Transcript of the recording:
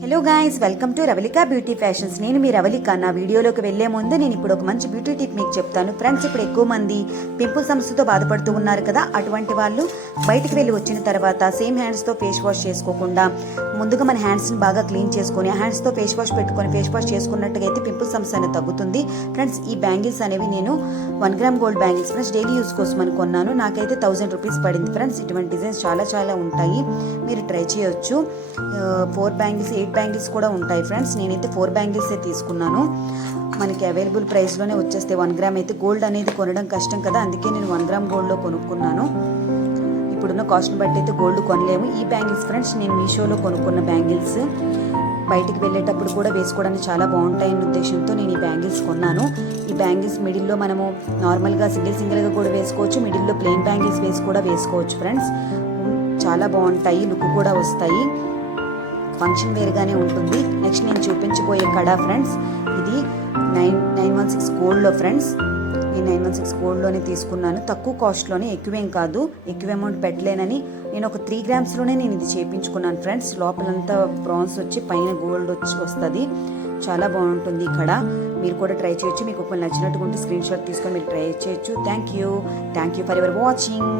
Hello guys, welcome to Ravalika beauty fashions. నేను మీ రవళిక. నా వీడియోలోకి వెళ్లే ముందు నేను ఇప్పుడు ఒక మంచి బ్యూటీ టిప్ మీకు చెప్తాను ఫ్రెండ్స్. ఇప్పుడు ఎక్కువ మంది పింపుల్ సమస్యతో బాధపడుతూ ఉన్నారు కదా, అటువంటి వాళ్ళు బయటికి వెళ్ళి వచ్చిన తర్వాత సేమ్ హ్యాండ్స్తో ఫేస్ వాష్ చేసుకోకుండా ముందుగా మన హ్యాండ్స్ని బాగా క్లీన్ చేసుకొని హ్యాండ్స్తో ఫేస్ వాష్ పెట్టుకొని ఫేస్ వాష్ చేసుకున్నట్టుగా అయితే పింపుల్ సమస్య అనేది తగ్గుతుంది ఫ్రెండ్స్. ఈ బ్యాంగిల్స్ అనేవి నేను 1 gram gold bangles friends daily use కోసం అని కొన్నాను. నాకైతే 1000 రూపీస్ పడింది ఫ్రెండ్స్. ఇటువంటి డిజైన్స్ చాలా ఉంటాయి, మీరు ట్రై చేయొచ్చు. 4 బ్యాంగిల్స్ 8 బ్యాంగిల్స్ కూడా ఉంటాయి ఫ్రెండ్స్. నేనైతే 4 బ్యాంగిల్సే తీసుకున్నాను. మనకి అవైలబుల్ ప్రైస్లోనే వచ్చేస్తే 1 గ్రామ్ అయితే గోల్డ్ అనేది కొనడం కష్టం కదా, అందుకే నేను 1 గ్రామ్ గోల్డ్లో కొనుక్కున్నాను. ఇప్పుడున్న కాస్ట్ని బట్టి అయితే గోల్డ్ కొనలేము. ఈ బ్యాంగిల్స్ ఫ్రెండ్స్ నేను మీషోలో కొనుక్కున్న బ్యాంగిల్స్. బయటికి వెళ్ళేటప్పుడు కూడా వేసుకోవడానికి చాలా బాగుంటాయనే ఉద్దేశంతో నేను ఈ బ్యాంగిల్స్ కొన్నాను. ఈ బ్యాంగిల్స్ మిడిల్లో మనము నార్మల్గా సింగిల్గా కూడా వేసుకోవచ్చు, మిడిల్లో ప్లెయిన్ బ్యాంగిల్స్ వేసి కూడా వేసుకోవచ్చు ఫ్రెండ్స్. చాలా బాగుంటాయి, లుక్ కూడా వస్తాయి, ఫంక్షన్ వేర్గానే ఉంటుంది. నెక్స్ట్ నేను చూపించబోయే కడా ఫ్రెండ్స్, ఇది 916 గోల్డ్లో ఫ్రెండ్స్. ఈ 916 గోల్డ్లోనే తీసుకున్నాను, తక్కువ కాస్ట్లోనే, ఎక్కువేం కాదు, ఎక్కువ అమౌంట్ పెట్టలేనని నేను ఒక 3 గ్రామ్స్లోనే నేను ఇది చేయించుకున్నాను ఫ్రెండ్స్. లోపలంతా బ్రాన్స్ వచ్చి పైన గోల్డ్ వస్తుంది, చాలా బాగుంటుంది ఇక్కడ. మీరు కూడా ట్రై చేయొచ్చు. మీకు ఒకవేళ నచ్చినట్టుగా ఉంటే స్క్రీన్ షాట్ తీసుకొని మీరు ట్రై చేయొచ్చు. Thank you for your watching.